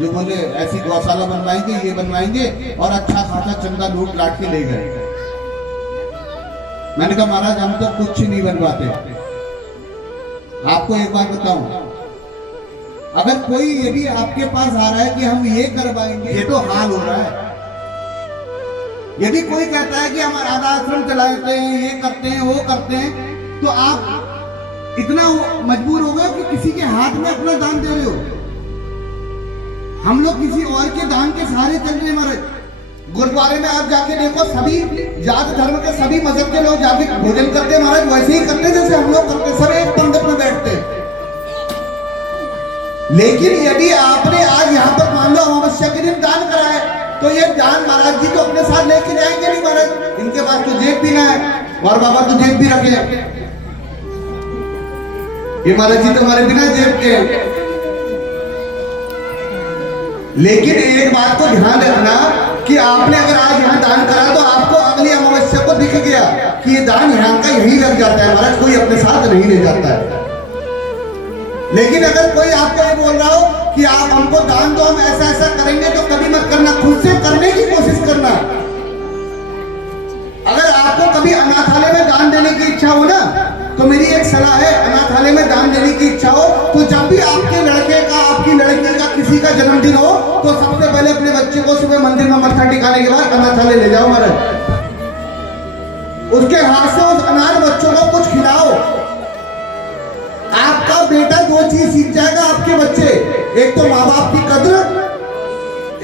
जो बोले ऐसी गौशाला बनवाएंगे, ये बनवाएंगे, और अच्छा खासा चंदा लूट लाट के ले गए। मैंने कहा महाराज हम तो कुछ नहीं बनवाते। आपको एक बात बताऊं, अगर कोई यदि आपके पास आ रहा है कि हम ये करवाएंगे, ये तो हाल हो रहा है। यदि कोई कहता है कि हम अनाथ आश्रम चलाते हैं, ये करते हैं, वो करते हैं, तो आप इतना मजबूर हो गए कि किसी के हाथ में अपना दान दे रहे हो। हम लोग किसी और के दान के सहारे चल रहे हैं। महाराज गुरुद्वारे में आप जाके देखो, सभी जात धर्म के सभी मजहब के लोग जाके भोजन करते हैं महाराज, वैसे ही करते जैसे हम लोग करते, सब एक पंगत में बैठते हैं। लेकिन यदि आपने आज यहाँ पर मान लो अमावस्या के दिन दान करा है, तो ये दान महाराज जी तो अपने साथ लेके जाएंगे नहीं। महाराज इनके पास तो जेब भी ना है, और बाबा तो जेब भी रखे। ये महाराज जी तो हमारे बिना जेब के हैं। लेकिन एक बात को ध्यान रखना कि आपने अगर आज यहाँ दान करा तो आपको अगली अमावस्या को दिख गया कि ये दान यहाँ का यहीं लग जाता है महाराज, कोई अपने साथ नहीं ले जाता है। लेकिन अगर कोई आपको ये बोल रहा हो कि आप हमको दान दो, हम ऐसा ऐसा करेंगे, तो कभी मत करना, खुद से करने की कोशिश करना। अगर आपको कभी अनाथालय में दान देने की इच्छा हो ना, तो मेरी एक सलाह है, अनाथालय में दान देने की इच्छा हो तो जब भी आपके लड़के का, आपकी लड़की का, किसी का जन्मदिन हो, तो सबसे पहले अपने बच्चे को सुबह मंदिर में मत्था टिकाने के बाद अनाथालय ले जाओ महाराज। उसके हाथ से उस अनाथ बच्चों को कुछ खिलाओ। आपका बेटा दो चीज सीख जाएगा, आपके बच्चे, एक तो माँ बाप की कद्र,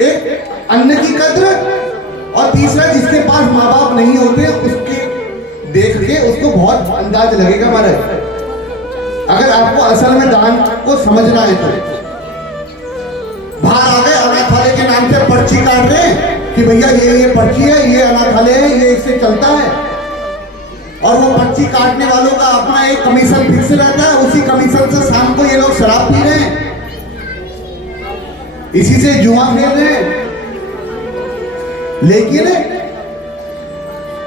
एक अन्न की कद्र, और तीसरा जिसके पास माँ बाप नहीं होते उसके देख के उसको बहुत अंदाज लगेगा महाराज। अगर आपको असल में दान को समझना है तो बाहर आ गए अनाथालय के नाम से पर्ची काट रहे कि भैया ये पर्ची है, ये अनाथालय है, ये इससे चलता है, और वो पर्ची काटने वालों का अपना एक कमीशन फिक्स रहता है। उसी कमीशन से शाम को ये लोग शराब पी रहे हैं, इसी से जुआ खेल रहे हैं। लेकिन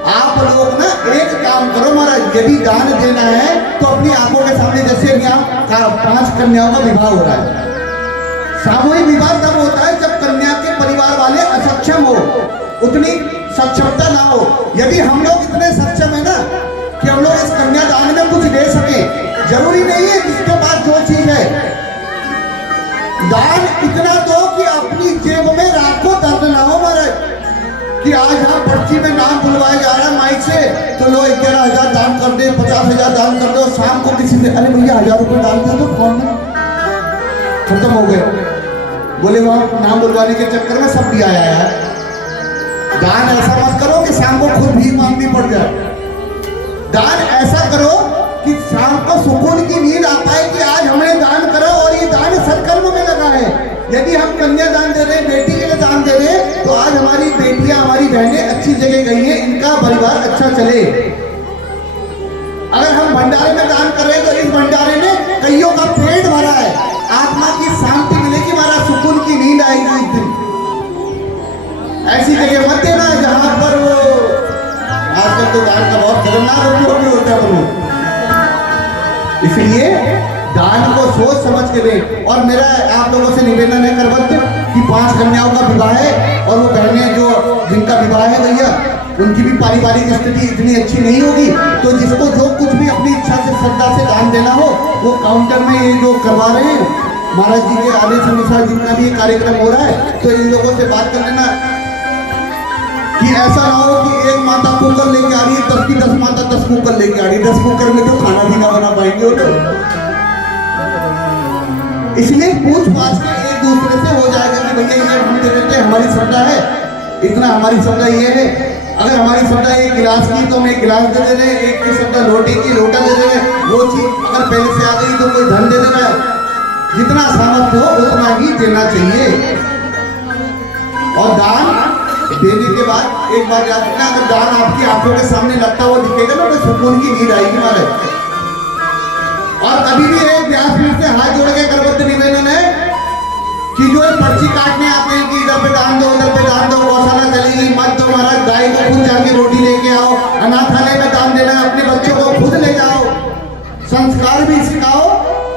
आप लोग ना एक काम करो महाराज, यदि दान देना है तो अपनी आंखों के सामने, जैसे यहाँ 5 कन्याओं का विवाह हो रहा है, सामूहिक विवाह तब होता है जब कन्या के परिवार वाले असक्षम हो, उतनी सक्षमता ना हो। यदि हम लोग इतने सक्षम है ना कि हम लोग इस कन्यादान में कुछ दे सके, जरूरी नहीं है जिसके पास जो चीज है, दान इतना दो कि अपनी जेब में राखो, दर्द ना हो महाराज कि आज हम पर्ची में नाम बुलवाया जा रहा है माइक से, तो लो 11,000 दान कर दे, 50,000 दान कर दो, शाम को किसी ने अरे भैया 1,000 रुपये डाल दिया तो फोन में खत्म हो गए। बोले वहां नाम बुलवाने के चक्कर में सब दिया आया है। दान ऐसा मत करो कि शाम को खुद भी मांगनी पड़ जाए। दान ऐसा करो कि शाम को सुकून की नींद आ पाए कि आज हमने दान करा और ये दान सत्कर्म में लगा है। यदि हम कन्या दान दे रहे हैं, बेटी के लिए दान दे रहे हैं, तो आज हमारी बेटियां, हमारी बहनें अच्छी जगह गई हैं, इनका परिवार अच्छा चले। अगर हम भंडारे में दान कर रहे हैं तो इस भंडारे में कईयों का पेट भरा है, आत्मा की शांति मिलेगी, हमारा सुकून की नींद आएगी इस दिन। ऐसी जगह मत देना जहां पर वो आजकल तो दान का बहुत खतरनाक उपयोग भी होता है। इसलिए दान को सोच समझ के दे। और मेरा आप लोगों से निवेदन है करवत कि 5 कन्याओं का विवाह है, और वो बहनें जो जिनका विवाह है भैया, उनकी भी पारिवारिक स्थिति इतनी अच्छी नहीं होगी, तो जिसको जो कुछ भी अपनी इच्छा से, श्रद्धा से दान देना हो, वो काउंटर में ये जो करवा रहे हैं महाराज जी के आदेश अनुसार, जितना भी ये कार्यक्रम हो रहा है, तो इन लोगों से बात कर लेना कि ऐसा ना हो कि एक माता कुकर लेके आ रही है, 10 की 10 माता 10 कुकर लेके आ रही है, 10 कुकर में तो खाना भी ना बना पाएंगे वो लोग। इसलिए पूछ पाछ के एक दूसरे से हो जाएगा कि भैया ये हम दे देते, हमारी श्रद्धा है इतना, हमारी श्रद्धा ये है। अगर हमारी श्रद्धा एक गिलास की तो हम एक गिलास दे दे रहे हैं, एक की श्रद्धा लोटे की लोटा दे रहे हैं। वो चीज अगर पहले से आ गई तो कोई धन दे देना है, जितना सामर्थ्य हो उतना ही देना चाहिए। और दान देने के बाद एक बार याद रखना, अगर दान आपकी आंखों के सामने लगता हुआ दिखेगा ना, तो सुकून की नींद आएगी महाराज। व्यासपीठ से हाथ जोड़ के करबद्ध निवेदन है कि जो ये पर्ची काटने आते हैं कि इधर पे दान दो, उधर पे दान दो, गौशाला चलेगी मत दो महाराज, गाय को खुद जाके रोटी लेके आओ, अनाथालय में दान देना है, अपने बच्चों को खुद ले जाओ, संस्कार भी सिखाओ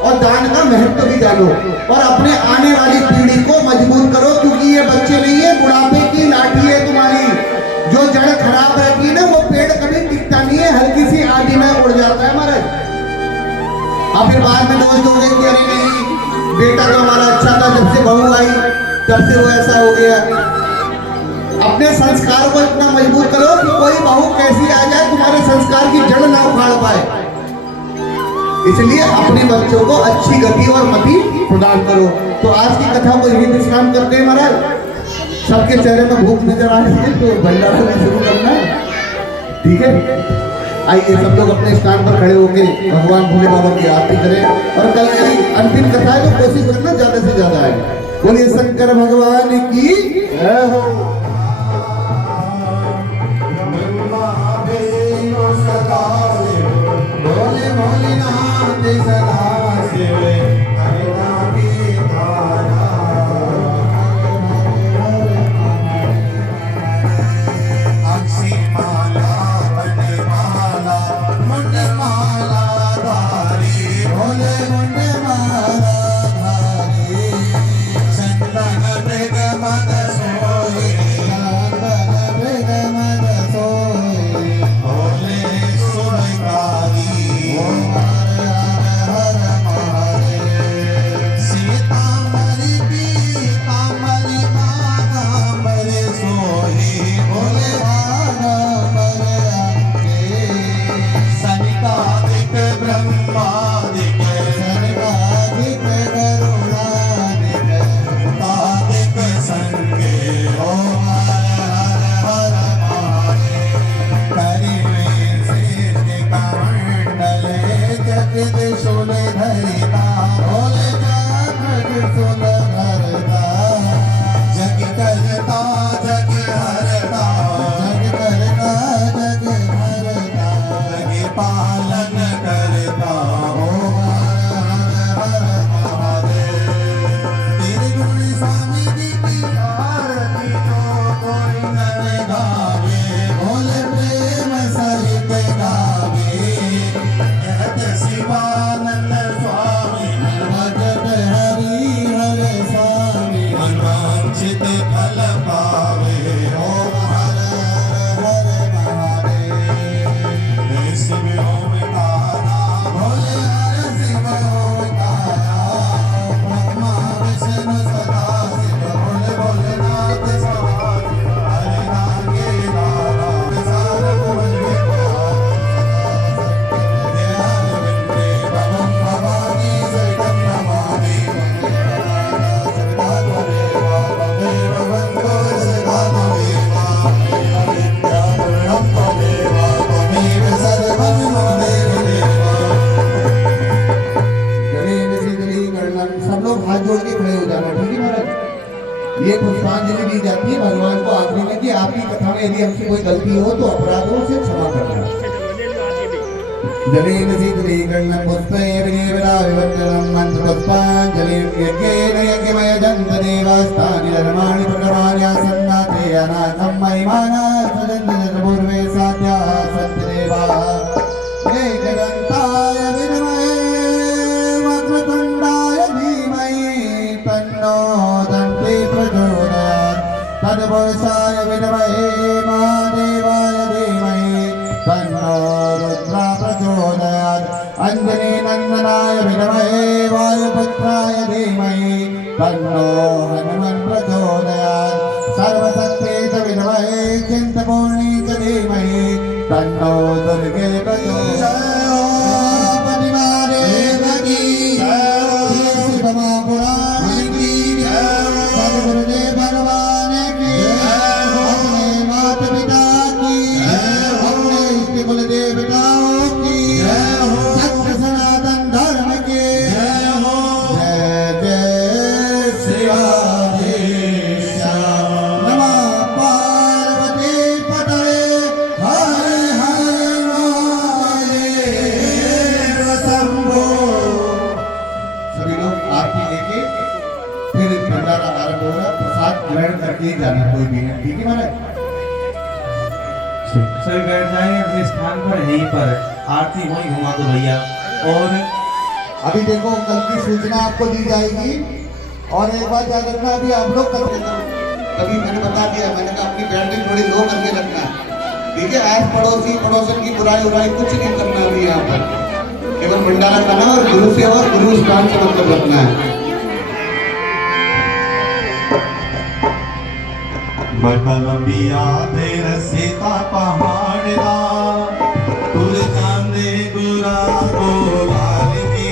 और दान का महत्व भी जानो और अपने आने वाली पीढ़ी को मजबूत करो, क्योंकि ये बच्चे नहीं है, बुढ़ापे की लाठी है तुम्हारी। जो जड़ खराब रहती है ना वो पेड़ कभी टिकता नहीं है, हल्की सी आंधी में उड़ जाता है महाराज। अब फिर बाद में दोस्त हो गए कि अरे नहीं बेटा तो हमारा अच्छा था, जब से बहू आई तब से वो ऐसा हो गया। अपने संस्कार को इतना मजबूत करो कि कोई बहू कैसी आ जाए तुम्हारे संस्कार की जड़ ना उखाड़ पाए। इसलिए अपने बच्चों को अच्छी गति और मति प्रदान करो। तो आज की कथा को यही विश्राम करते हैं महाराज। सबके चेहरे में भूख नजर आ रही है तो भंडारा में शुरू करना है, ठीक है। आइए सब लोग अपने स्थान पर खड़े होकर भगवान भोले बाबा की आरती करें और कल की अंतिम कथा है तो कोशिश करना ज्यादा से ज्यादा आए। बोलिए शंकर भगवान की जय हो। भोले भोलेनाथ सदा शिव ये पुष्पांजलि दी जाती है भगवान को आखिरी में कि आपकी कथा में यदि हमसे कोई गलती हो तो अपराधों से क्षमा करना। जलेन शीतलीकरणं पुष्पे विनिर्वरा विवन्दनं मन्त्रपुष्पाञ्जलिं यज्ञेन यज्ञमय दन्तदेवास्तानि धर्माणि प्रकरणानि आसन्नाते अनाथं महिमाना सदन्तपूर्वे साध्याः सन्ति देवाः एकदन्ताय विद्महे वक्रतुण्डाय धीमहि तन्नो दन्ति प्रचोदयात् तत्पुरुषाय विद्महे महादेवाय धीमहि तन्नो रुद्रा प्रचोदयात् अंजनी नंदनाय विद्महे वायुपुत्राय धीमहि तन्नो हनुमन् प्रचोदयात् सर्वशक्ते च विद्महे चिन्तपूर्णी च धीमहि तन्नो दुर्गे प्रचोदयात्। हरे हरे ये जाना कोई भी नहीं, ठीक है महाराज। सभी बैठ जाएंगे अपने स्थान पर, यहीं पर आरती वहीं घुमा दो भैया। और अभी देखो कल की सूचना आपको दी जाएगी, और एक बात याद रखना, अभी आप लोग करके कभी मैंने बता दिया, मैंने कहा अपनी बैटरी थोड़ी लो करके रखना, ठीक है। आज पड़ोसी पड़ोसन की बुराई उराई कुछ नहीं करना अभी यहाँ पर, केवल भंडारा करना और गुरु से और गुरु स्थान से मतलब रखना है। बड़ा लंबिया दे रसेता पहाड़ दा तुल चांदे गुरा को लाल दी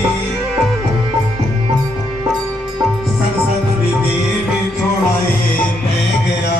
सन सन विदे बिछोड़ाए पै गया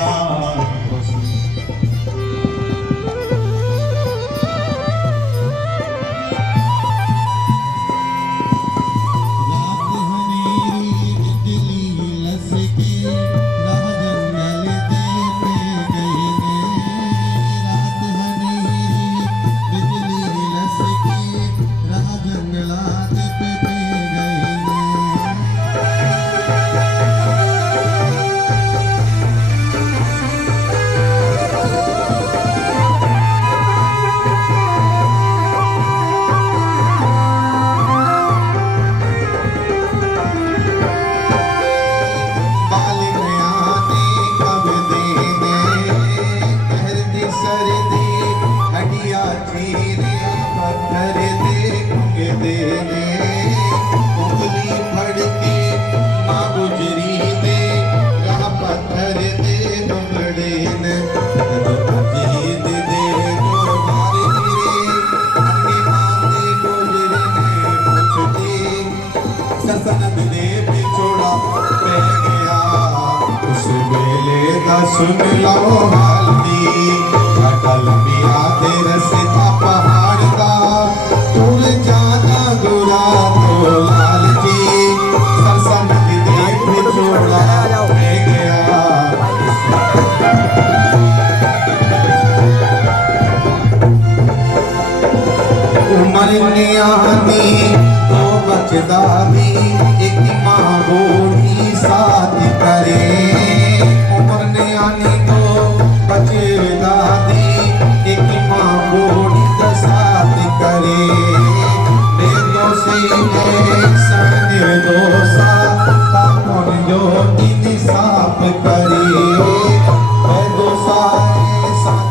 सुन लो हालती अटल मिया दे रसेता पहाड़ दा तुर जाना गुरा तो लाल जी सरसा नदी दे बिछोड़ा रह गया उमर ने आनी तो बचदा दी एक मां बोली साथ करे उमर ने आनी तो बचदा दी एक मां बोली साथ करे निर्दोषी सन निर्दोषा तापन जो इंसाफ करे निर्दोषा सन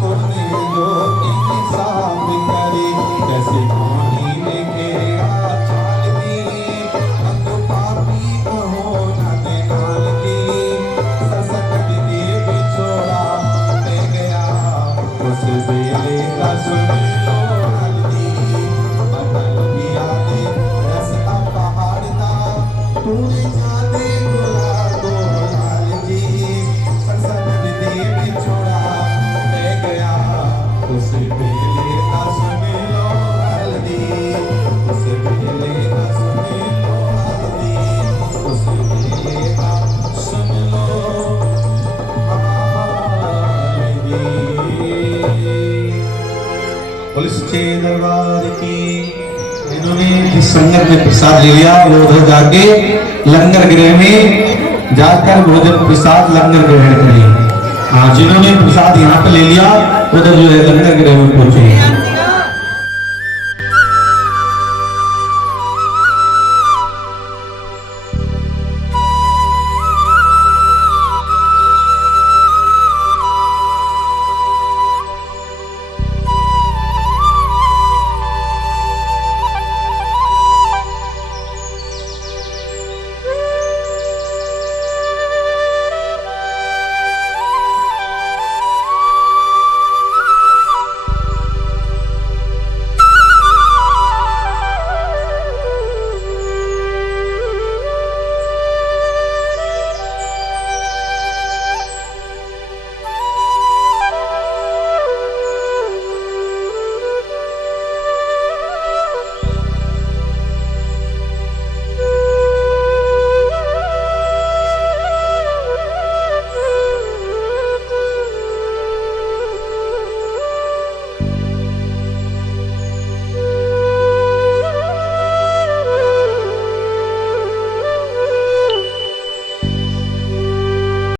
तूने जो इंसाफ करे कैसे पानी में घेरा चाल दी अंधो पापी कहो ना दे नाल दी ससकट दे बिछोड़ा ले गया उस बेले का सुन लो हल्दी अटल मिया दे रसता पहाड़ दा तूने जाने गुला दो लाल जी ससकट दे बिछोड़ा ले गया उस बेले का सुन लो हल्दी उस बेले का सुन लो हल्दी उस बेले का सुन लो हल्दी। पुलिस के दरबार की इन्होंने जिस संगत में प्रसाद ले लिया वो उधर जाके लंगर गृह में जाकर भोजन प्रसाद लंगर ग्रहण करें। हाँ, जिन्होंने प्रसाद यहाँ पे ले लिया उधर जो है लंगर गृह में पहुंचे।